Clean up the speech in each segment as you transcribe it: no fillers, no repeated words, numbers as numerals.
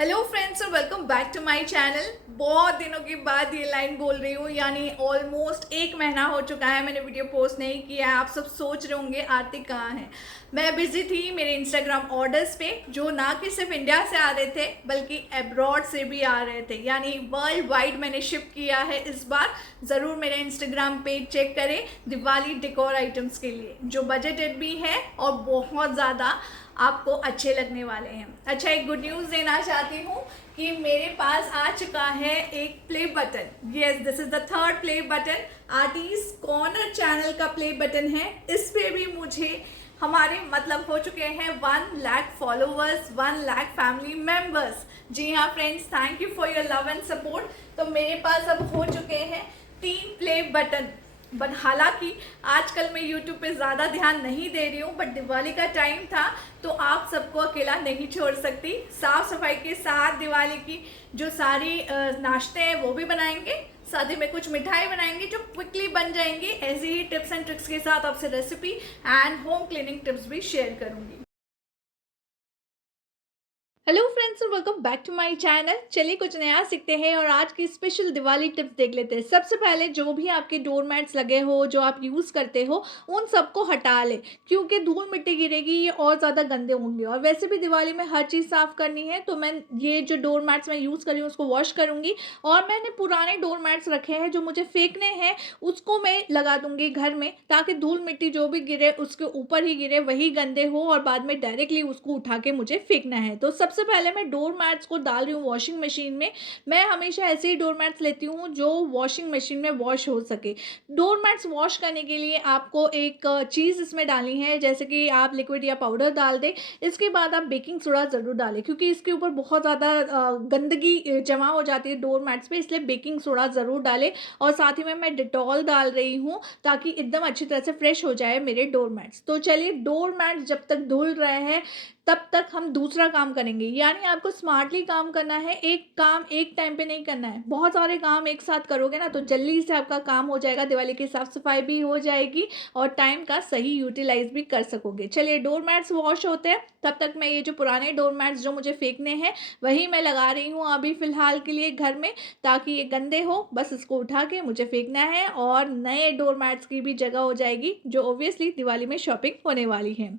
Hello friends और welcome back to my channel. बहुत दिनों के बाद ये लाइन बोल रही हूँ, यानी ऑलमोस्ट 1 महीना हो चुका है मैंने वीडियो पोस्ट नहीं किया है। आप सब सोच रहे होंगे आरती कहाँ है। मैं बिजी थी मेरे इंस्टाग्राम ऑर्डर्स पे, जो ना कि सिर्फ इंडिया से आ रहे थे बल्कि अब्रॉड से भी आ रहे थे, यानी वर्ल्ड वाइड मैंने शिप किया है इस बार। ज़रूर मेरा इंस्टाग्राम पेज चेक करें दिवाली डेकोर आइटम्स के लिए, जो बजटेड भी है और बहुत ज़्यादा आपको अच्छे लगने वाले हैं। अच्छा, एक गुड न्यूज़ देना चाहती हूँ कि मेरे पास आ चुका है एक play button. Yes, this is the third play button. Artist corner channel का प्ले बटन है। इस पे भी मुझे हमारे मतलब हो चुके हैं 1 lakh followers, 1 lakh family members. जी हाँ friends, thank you for your love and support. तो मेरे पास अब हो चुके हैं 3 प्ले बटन। बट हालांकि आजकल मैं यूट्यूब पे ज़्यादा ध्यान नहीं दे रही हूँ, बट दिवाली का टाइम था तो आप सबको अकेला नहीं छोड़ सकती। साफ सफाई के साथ दिवाली की जो सारी नाश्ते हैं वो भी बनाएंगे, साथ ही में कुछ मिठाई बनाएंगे जो क्विकली बन जाएंगी। ऐसे ही टिप्स एंड ट्रिक्स के साथ आपसे recipe and home cleaning tips भी शेयर करूंगी। हेलो फ्रेंड्स और welcome back to my channel. चलिए कुछ नया सीखते हैं और आज की स्पेशल दिवाली टिप्स देख लेते हैं। सबसे पहले जो भी आपके डोर मैट्स लगे हो, जो आप यूज़ करते हो, उन सबको हटा लें, क्योंकि धूल मिट्टी गिरेगी ये और ज़्यादा गंदे होंगे। और वैसे भी दिवाली में हर चीज़ साफ़ करनी है, तो मैं ये जो डोर मैट्स मैं यूज़ कर रही हूँ उसको वॉश करूँगी। और मैंने पुराने डोर मैट्स रखे हैं जो मुझे फेंकने हैं, उसको मैं लगा दूँगी घर में, ताकि धूल मिट्टी जो भी गिरे उसके ऊपर ही गिरे, वही गंदे हो और बाद में डायरेक्टली उसको उठा के मुझे फेंकना है। तो सबसे पहले मैं डोर मैट्स को डाल रही हूँ वॉशिंग मशीन में। मैं हमेशा ऐसे ही डोर मैट्स लेती हूँ जो वॉशिंग मशीन में वॉश हो सके। डोर मैट्स वॉश करने के लिए आपको एक चीज़ इसमें डालनी है, जैसे कि आप लिक्विड या पाउडर डाल दें। इसके बाद आप बेकिंग सोडा ज़रूर डालें, क्योंकि इसके ऊपर बहुत ज़्यादा गंदगी जमा हो जाती है डोर मैट्स पे, इसलिए बेकिंग सोडा ज़रूर डालें। और साथ ही में मैं डिटॉल डाल रही हूँ, ताकि एकदम अच्छी तरह से फ्रेश हो जाए मेरे डोर मैट्स। तो चलिए, डोर मैट्स जब तक धुल रहे हैं तब तक हम दूसरा काम करेंगे। यानी आपको स्मार्टली काम करना है, एक काम एक टाइम पे नहीं करना है। बहुत सारे काम एक साथ करोगे ना तो जल्दी से आपका काम हो जाएगा, दिवाली की साफ सफाई भी हो जाएगी और टाइम का सही यूटिलाइज भी कर सकोगे। चलिए, डोर मैट्स वॉश होते हैं, तब तक मैं ये जो पुराने डोर मैट्स जो मुझे फेंकने हैं वही मैं लगा रही हूँ अभी फ़िलहाल के लिए घर में, ताकि ये गंदे हो बस इसको उठा के मुझे फेंकना है और नए डोर मैट्स की भी जगह हो जाएगी, जो ऑब्वियसली दिवाली में शॉपिंग होने वाली है।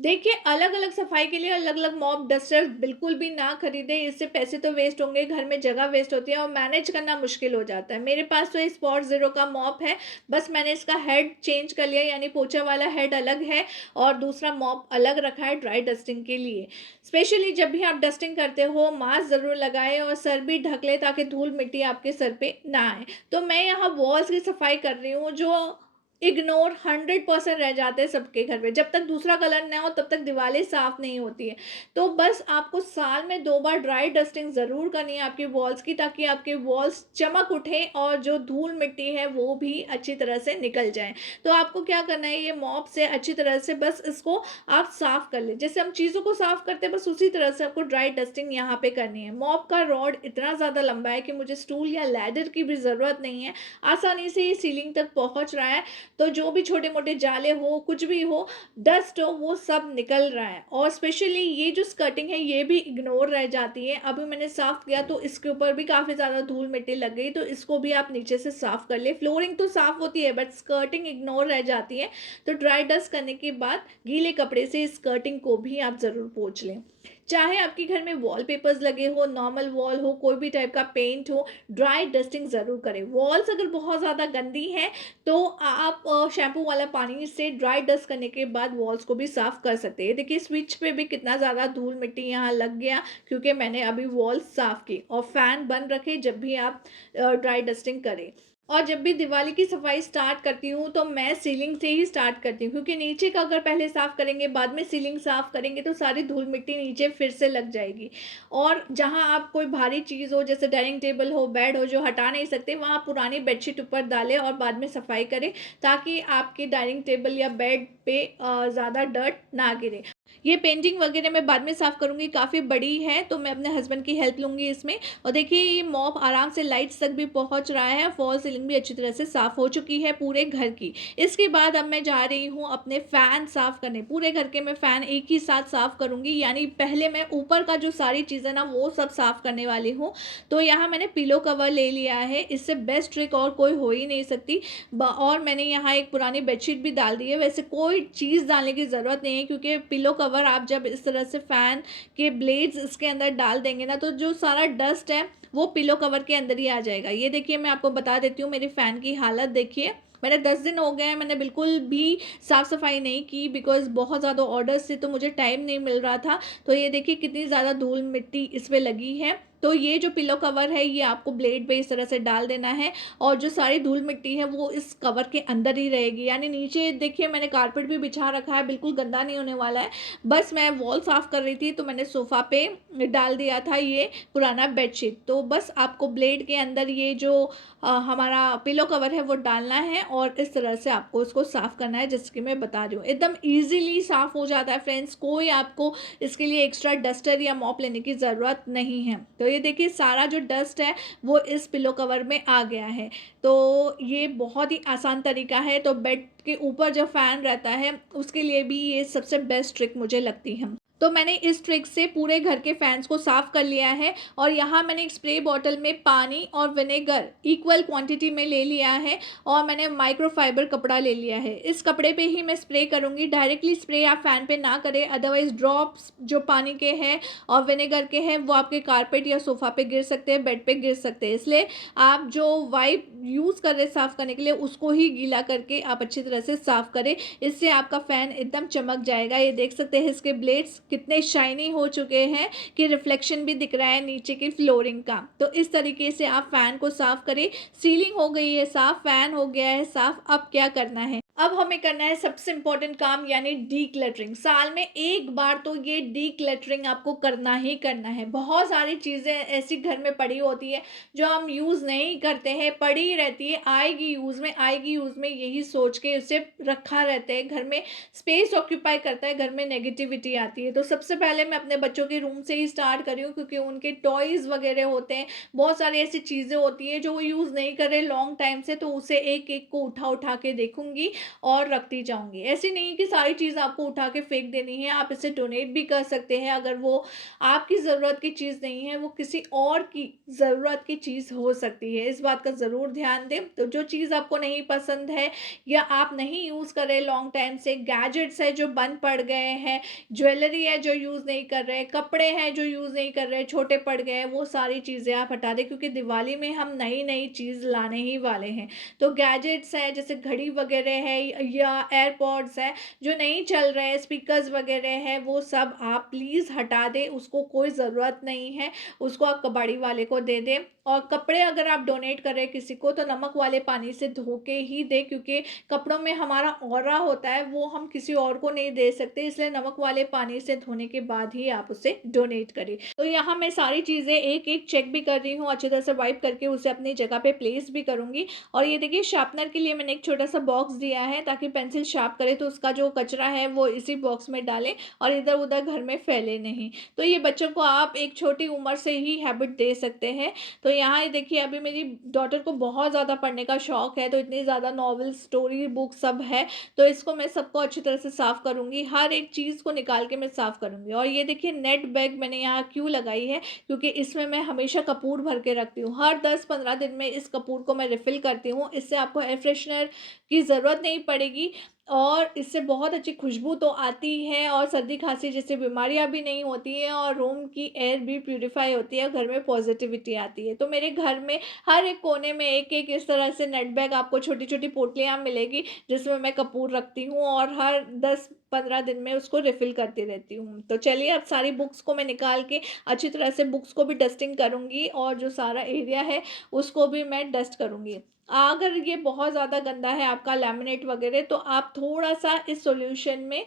देखिए, अलग-अलग सफाई के लिए अलग-अलग मॉप डस्टर बिल्कुल भी ना खरीदें। इससे पैसे तो वेस्ट होंगे, घर में जगह वेस्ट होती है और मैनेज करना मुश्किल हो जाता है। मेरे पास तो स्पॉट ज़ीरो का मॉप है, बस मैंने इसका हेड चेंज कर लिया, यानी पोंछा वाला हेड अलग है और दूसरा मॉप अलग रखा है ड्राई डस्टिंग के लिए। स्पेशली जब भी आप डस्टिंग करते हो, मास्क ज़रूर लगाएँ और सर भी ढक लें, ताकि धूल-मिट्टी आपके सर पे ना आए। तो मैं यहाँ वॉल्स की सफाई कर रही हूँ, जो इग्नोर 100% रह जाते हैं सबके घर में। जब तक दूसरा कलर ना हो तब तक दिवाली साफ नहीं होती है। तो बस आपको साल में 2 बार ड्राई डस्टिंग ज़रूर करनी है आपकी वॉल्स की, ताकि आपके वॉल्स चमक उठें और जो धूल मिट्टी है वो भी अच्छी तरह से निकल जाए। तो आपको क्या करना है, ये मॉप से अच्छी तरह से बस इसको आप साफ़ कर लें। जैसे हम चीज़ों को साफ़ करते हैं, बस उसी तरह से आपको ड्राई डस्टिंग यहाँ पे करनी है। मॉप का रॉड इतना ज़्यादा लंबा है कि मुझे स्टूल या लैडर की भी ज़रूरत नहीं है, आसानी से ये सीलिंग तक पहुँच रहा है। तो जो भी छोटे-मोटे जाले हो, कुछ भी हो, डस्ट हो, वो सब निकल रहा है। और स्पेशली ये जो स्कर्टिंग है ये भी इग्नोर रह जाती है। अभी मैंने साफ़ किया तो इसके ऊपर भी काफ़ी ज़्यादा धूल-मिट्टी लग गई, तो इसको भी आप नीचे से साफ़ कर लें। फ्लोरिंग तो साफ़ होती है बट स्कर्टिंग इग्नोर रह जाती है। तो ड्राई डस्ट करने के बाद गीले कपड़े से स्कर्टिंग को भी आप ज़रूर पोंछ लें। चाहे आपके घर में वॉलपेपर्स लगे हो, नॉर्मल वॉल हो, कोई भी टाइप का पेंट हो, ड्राई डस्टिंग ज़रूर करें। वॉल्स अगर बहुत ज़्यादा गंदी हैं तो आप शैम्पू वाला पानी से ड्राई डस्ट करने के बाद वॉल्स को भी साफ़ कर सकते हैं। देखिए, स्विच पे भी कितना ज़्यादा धूल मिट्टी यहाँ लग गया, क्योंकि मैंने अभी वॉल्स साफ़ की। और फ़ैन बंद रखें जब भी आप ड्राई डस्टिंग करें। और जब भी दिवाली की सफाई स्टार्ट करती हूँ तो मैं सीलिंग से ही स्टार्ट करती हूँ, क्योंकि नीचे का अगर पहले साफ़ करेंगे बाद में सीलिंग साफ़ करेंगे तो सारी धूल मिट्टी नीचे फिर से लग जाएगी। और जहाँ आप कोई भारी चीज़ हो, जैसे डाइनिंग टेबल हो, बेड हो, जो हटा नहीं सकते, वहाँ पुरानी बेडशीट ऊपर डालें और बाद में सफाई करें, ताकि आपके डाइनिंग टेबल या बेड पे ज़्यादा डर्ट ना गिरे। ये पेंटिंग वगैरह मैं बाद में साफ़ करूँगी, काफ़ी बड़ी है तो मैं अपने हस्बैंड की हेल्प लूँगी इसमें। और देखिए ये मॉप आराम से लाइट्स तक भी पहुँच रहा है, फॉल सीलिंग भी अच्छी तरह से साफ़ हो चुकी है पूरे घर की। इसके बाद अब मैं जा रही हूँ अपने फ़ैन साफ़ करने। पूरे घर के मैं फ़ैन एक ही साथ साफ़ करूँगी, यानी पहले मैं ऊपर का जो सारी चीज़ें ना वो सब साफ़ करने वाली हूँ। तो यहाँ मैंने पिलो कवर ले लिया है, इससे बेस्ट ट्रिक और कोई हो ही नहीं सकती। और मैंने यहाँ एक पुरानी बेडशीट भी डाल दी है। वैसे कोई चीज़ डालने की ज़रूरत नहीं है, क्योंकि पिलो कवर आप जब इस तरह से फ़ैन के ब्लेड्स इसके अंदर डाल देंगे ना, तो जो सारा डस्ट है वो पिलो कवर के अंदर ही आ जाएगा। ये देखिए मैं आपको बता देती हूँ, मेरी फ़ैन की हालत देखिए। मैंने 10 दिन हो गए हैं, मैंने बिल्कुल भी साफ़ सफाई नहीं की, बिकॉज़ बहुत ज़्यादा ऑर्डर्स थे तो मुझे टाइम नहीं मिल रहा था। तो ये देखिए कितनी ज़्यादा धूल मिट्टी इस पे लगी है। तो ये जो पिलो कवर है ये आपको ब्लेड पे इस तरह से डाल देना है, और जो सारी धूल मिट्टी है वो इस कवर के अंदर ही रहेगी। यानी नीचे देखिए मैंने कारपेट भी बिछा रखा है, बिल्कुल गंदा नहीं होने वाला है। बस मैं वॉल साफ़ कर रही थी तो मैंने सोफ़ा पे डाल दिया था ये पुराना बेडशीट। तो बस आपको ब्लेड के अंदर ये जो हमारा पिलो कवर है वो डालना है, और इस तरह से आपको इसको साफ़ करना है, जैसे कि मैं बता रही हूँ। एकदम ईज़िली साफ़ हो जाता है फ्रेंड्स, कोई आपको इसके लिए एक्स्ट्रा डस्टर या मॉप लेने की ज़रूरत नहीं है। तो ये देखिए सारा जो डस्ट है वो इस पिलो कवर में आ गया है। तो ये बहुत ही आसान तरीका है। तो बेड के ऊपर जो फ़ैन रहता है उसके लिए भी ये सबसे बेस्ट ट्रिक मुझे लगती है। तो मैंने इस ट्रिक से पूरे घर के फैन्स को साफ़ कर लिया है, और यहाँ मैंने एक स्प्रे बॉटल में पानी और विनेगर इक्वल क्वांटिटी में ले लिया है, और मैंने माइक्रोफाइबर कपड़ा ले लिया है। इस कपड़े पे ही मैं स्प्रे करूँगी, डायरेक्टली स्प्रे आप फ़ैन पे ना करें, अदरवाइज़ ड्रॉप्स जो पानी के हैं और विनेगर के हैं वो आपके कारपेट या सोफ़ा पे गिर सकते हैं, बेड पे गिर सकते हैं। इसलिए आप जो वाइप यूज़ कर रहे हैं साफ़ करने के लिए उसको ही गीला करके आप अच्छी तरह से साफ़ करें। इससे आपका फ़ैन एकदम चमक जाएगा। ये देख सकते हैं इसके ब्लेड्स कितने शाइनी हो चुके हैं कि रिफ्लेक्शन भी दिख रहा है नीचे की फ्लोरिंग का। तो इस तरीके से आप फ़ैन को साफ़ करें। सीलिंग हो गई है साफ़, फ़ैन हो गया है साफ़। अब क्या करना है? अब हमें करना है सबसे इम्पोर्टेंट काम, यानी डीक्लटरिंग। साल में एक बार तो ये डीक्लटरिंग आपको करना ही करना है। बहुत सारी चीज़ें ऐसी घर में पड़ी होती है जो हम यूज़ नहीं करते हैं, पड़ी ही रहती है, आएगी यूज़ में, आएगी यूज़ में, यही सोच के उसे रखा रहता है। घर में स्पेस ऑक्यूपाई करता है, घर में नेगेटिविटी आती है। तो सबसे पहले मैं अपने बच्चों के रूम से ही स्टार्ट कर रही हूँ, क्योंकि उनके टॉयज़ वगैरह होते हैं, बहुत सारी ऐसी चीज़ें होती हैं जो वो यूज़ नहीं कर रहे लॉन्ग टाइम से, तो उसे एक एक को उठा उठा के देखूंगी और रखती जाऊंगी। ऐसी नहीं कि सारी चीज़ आपको उठा के फेंक देनी है, आप इसे डोनेट भी कर सकते हैं। अगर वो आपकी ज़रूरत की चीज़ नहीं है, वो किसी और की ज़रूरत की चीज़ हो सकती है, इस बात का ज़रूर ध्यान दें। तो जो चीज़ आपको नहीं पसंद है या आप नहीं यूज़ कर रहे लॉन्ग टाइम से, गैजेट्स है जो बंद पड़ गए हैं, ज्वेलरी है जो यूज़ नहीं कर रहे, कपड़े हैं जो यूज़ नहीं कर रहे, छोटे पड़ गए हैं, वो सारी चीज़ें आप हटा दें, क्योंकि दिवाली में हम नई नई चीज़ लाने ही वाले हैं। तो गैजेट्स है जैसे घड़ी वगैरह है या एयरपॉड्स है जो नहीं चल रहे हैं, स्पीकर्स वगैरह है, वो सब आप प्लीज़ हटा दें, उसको कोई ज़रूरत नहीं है, उसको आप कबाड़ी वाले को दे दें। और कपड़े अगर आप डोनेट कर रहे हैं किसी को, तो नमक वाले पानी से धो के ही दें, क्योंकि कपड़ों में हमारा ऑरा होता है, वो हम किसी और को नहीं दे सकते, इसलिए नमक वाले पानी से धोने के बाद ही आप उसे डोनेट करें। तो यहाँ मैं सारी चीज़ें एक एक चेक भी कर रही हूँ, अच्छी तरह से वाइप करके उसे अपनी जगह पे प्लेस भी करूँगी। और ये देखिए शार्पनर के लिए मैंने एक छोटा सा बॉक्स दिया है, ताकि पेंसिल शार्प करे तो उसका जो कचरा है वो इसी बॉक्स में डालें और इधर उधर घर में फैले नहीं। तो ये बच्चों को आप एक छोटी उम्र से ही हैबिट दे सकते हैं। तो यहाँ ये देखिए अभी मेरी डॉटर को बहुत ज़्यादा पढ़ने का शौक है, तो इतनी ज़्यादा नॉवेल स्टोरी बुक सब है, तो इसको मैं सबको अच्छी तरह से साफ़ करूँगी, हर एक चीज़ को निकाल के मैं साफ़ करूँगी। और ये देखिए नेट बैग मैंने यहाँ क्यों लगाई है, क्योंकि इसमें मैं हमेशा कपूर भर के रखती हूँ, हर 10-15 दिन में इस कपूर को मैं रिफ़िल करती हूँ। इससे आपको एयर फ्रेशनर की ज़रूरत नहीं पड़ेगी, और इससे बहुत अच्छी खुशबू तो आती है, और सर्दी खांसी जैसी बीमारियां भी नहीं होती हैं, और रूम की एयर भी प्यूरिफाई होती है, घर में पॉजिटिविटी आती है। तो मेरे घर में हर एक कोने में एक एक इस तरह से नेट बैग आपको छोटी छोटी पोटलियाँ मिलेगी, जिसमें मैं कपूर रखती हूँ, और हर 10-15 दिन में उसको रिफ़िल करती रहती हूँ। तो चलिए अब सारी बुक्स को मैं निकाल के अच्छी तरह से बुक्स को भी डस्टिंग करूँगी, और जो सारा एरिया है उसको भी मैं डस्ट करूँगी। अगर ये बहुत ज़्यादा गंदा है आपका लैमिनेट वगैरह, तो आप थोड़ा-सा इस सॉल्यूशन में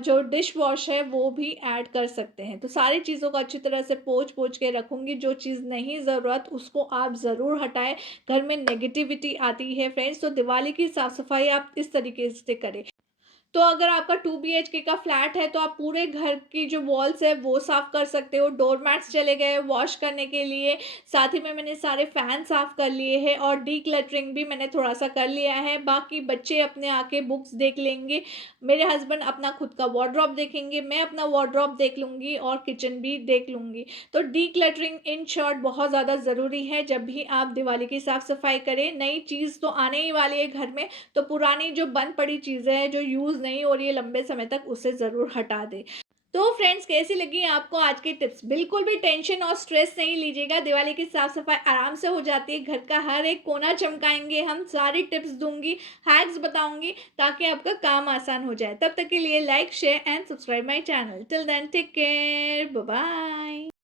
जो डिश वॉश है वो भी ऐड कर सकते हैं। तो सारी चीज़ों को अच्छी तरह से पोंछ-पोंछ के रखूँगी, जो चीज़ नहीं ज़रूरत उसको आप ज़रूर हटाएँ। घर में नेगेटिविटी आती है फ्रेंड्स, तो दिवाली की साफ-सफाई आप इस तरीके से करें। तो अगर आपका 2 बीएचके का फ्लैट है तो आप पूरे घर की जो वॉल्स है वो साफ़ कर सकते हो। डोर मैट्स चले गए वॉश करने के लिए, साथ ही में मैंने सारे फ़ैन साफ़ कर लिए हैं और डिक्लटरिंग भी मैंने थोड़ा-सा कर लिया है। बाकी बच्चे अपने आके बुक्स देख लेंगे, मेरे हस्बैंड अपना खुद का वार्डरोब देखेंगे, मैं अपना वार्डरोब देख लूँगी और किचन भी देख लूँगी। तो डिक्लटरिंग इन शॉर्ट बहुत ज़्यादा ज़रूरी है जब भी आप दिवाली की साफ-सफाई करें। नई चीज़ तो आने ही वाली है घर में, तो पुरानी जो बंद पड़ी चीज़ें हैं, जो यूज़ नहीं हो रही है लंबे समय तक, उसे ज़रूर हटा दें। तो फ्रेंड्स कैसी लगी आपको आज की टिप्स? बिल्कुल भी टेंशन और स्ट्रेस नहीं लीजिएगा, दिवाली की साफ-सफाई आराम से हो जाती है, घर का हर एक कोना चमकाएँगे हम, सारी टिप्स दूँगी, हैक्स बताऊँगी ताकि आपका काम आसान हो जाए। तब तक के लिए like, share and subscribe my channel. Till then take care, bye bye.